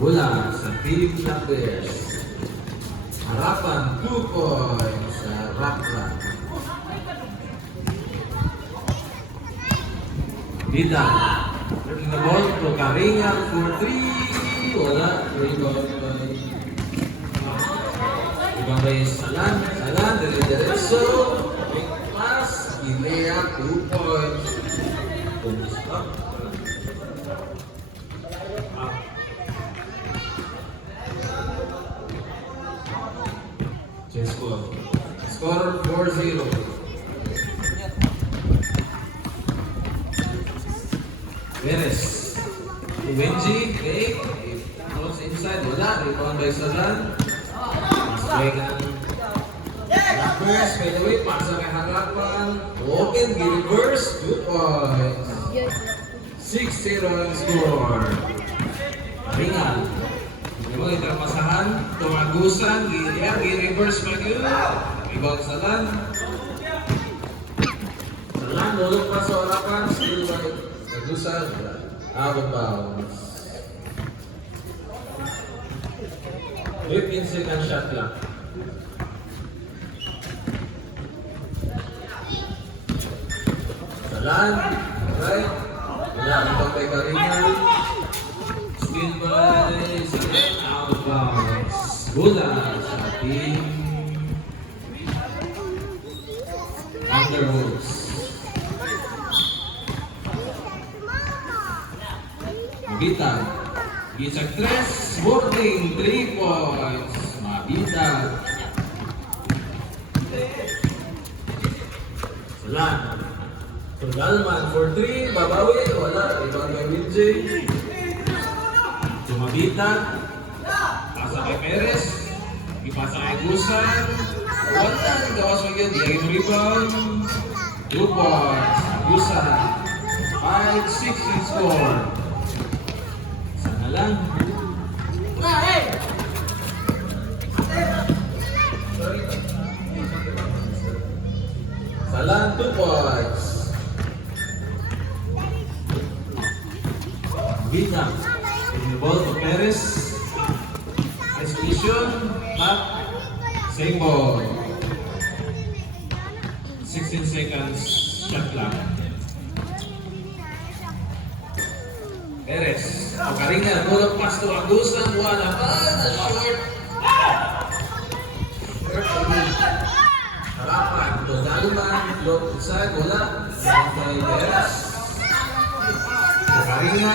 Bola sa Team Lakers. Harapan 2 points sa Rockland. Bida. Turning the ball to Karinga for 3. Wala. Rebound by ibang by Salan. Salan. Diretso. Quick pass. Ilea 2 points. Stop. Score 4-0. Perez. Benji, okay. Cross inside, wala. Rebound by Salan. Masakay Lakers, by the way, pasa kay harapan. Open, reverse, 2 points. 6-0 ang score. Ringal. Yung interpasahan, tumagusan, i-reverse pa yun. Rebound Salan. Salan, lulog pa sa harapan. Still by Tagusan. Out of bounds. 15 second shot lang. Salan. Right. Wala, rebound by Karinga. Still by Salan. Out of bounds. Bola sa team Underwoods. Mabita. Gisag 3. Working 3 points. Mabita. Salan. Dalman for 3. Babawi. Wala. Rebound by Wiljay. Mabita. Pasa kay Perez. Ipasa kay Gusan. Wala. Gawas mo yun. Diyan yung rebound. 2 points. Gusan. 5-6 in score. Sana lang. Salan 2 points. Bina. The ball to Perez. Execution. Back. Same ball. 16 seconds. Shot clock. Perez. Karinga. Ball pass to Agusan. Wala pa. Short. Harapan. To Dalman. Low inside. Wala. By Perez. Karinga.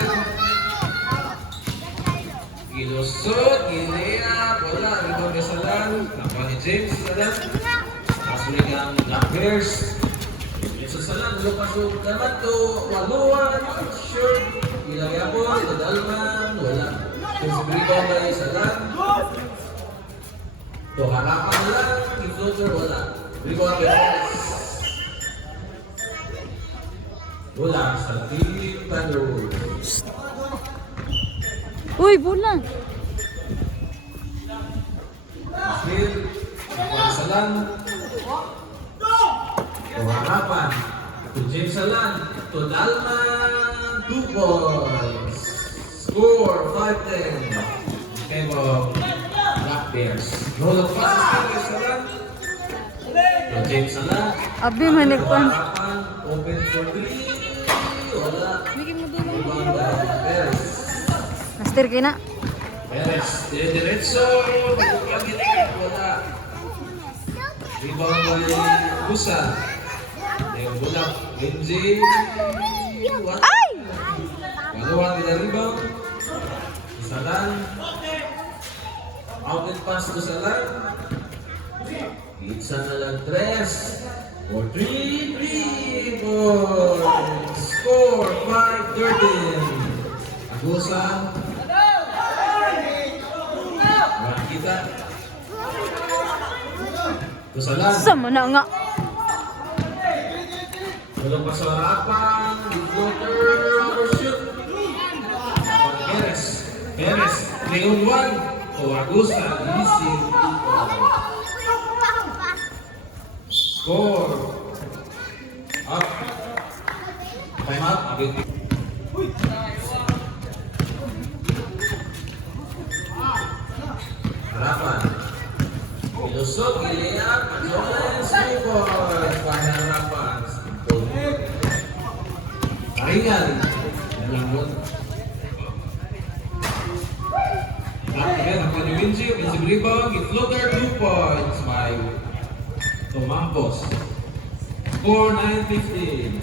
Ilusot, Ilea, wala, rebound by Salan, nakuha ni James Salan, kasulig ang Lakers. Ito Salan, lupasok naman to, waluan, short, ilagay po, ito Dalman, wala. Ito rebound by Salan. Ito harapan lang, i-floater, wala. Rebound by Perez. Wala sa team Thunderwoods. Uy, bola! Phil, nakuha Salan. To harapan. To James Salan. To Dalman. 2 points. Score 5-10. Evo Black Bears. Roll of passes kay Salan. To James Salan. Abi, manikpan. Harapan. Open for 3. Wala. Bigyan mo doon. Rebound by Bears. Master kayo na. Perez, diretso, pagpagiligan, wala. Rebound by Busa. Yung bulak, Benji. Ay! Waluhan nila rebound. Salan. Outlet pass to Salan. Pizza na lang 3. For 3 points. Score 5-13. Agusan. Kita. Salan. Sama na nga. Walang pasarapan. Floater. Overshoot. Perez. Perez. Leon 1. O Agusan. Easy. Score. Up. Time out. Busog, iliap, Jones, 3 points para harapan. Paringan. Nalambot. Back again, ang Winji, offensive rebound, give floater, 2 points by Tomapos. Score 9-15.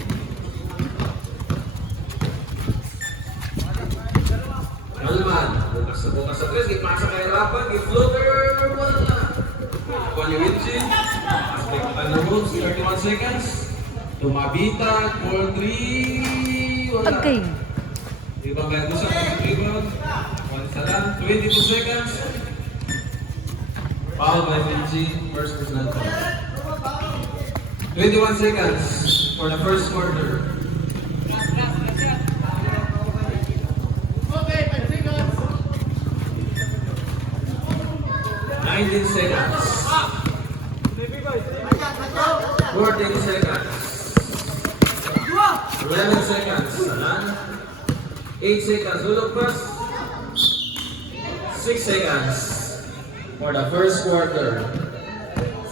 Kalman, bukas sa 3, ipasa kay Rapan, give floater, wala. Winji, aspect on the rules, 31 seconds. Tumabita, score 3, wala. Okay. Ibang Gandusa, rebound. Salam, 22 seconds. Foul by Vinci, first personal foul. 21 seconds for the first quarter. 19 seconds. 14 seconds. 11 seconds. Salam. 8 seconds. Hulog pass. 6 seconds for the first quarter.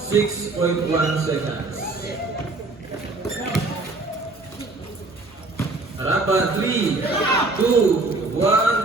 6.1 seconds. Harapan, 3, 2, 1.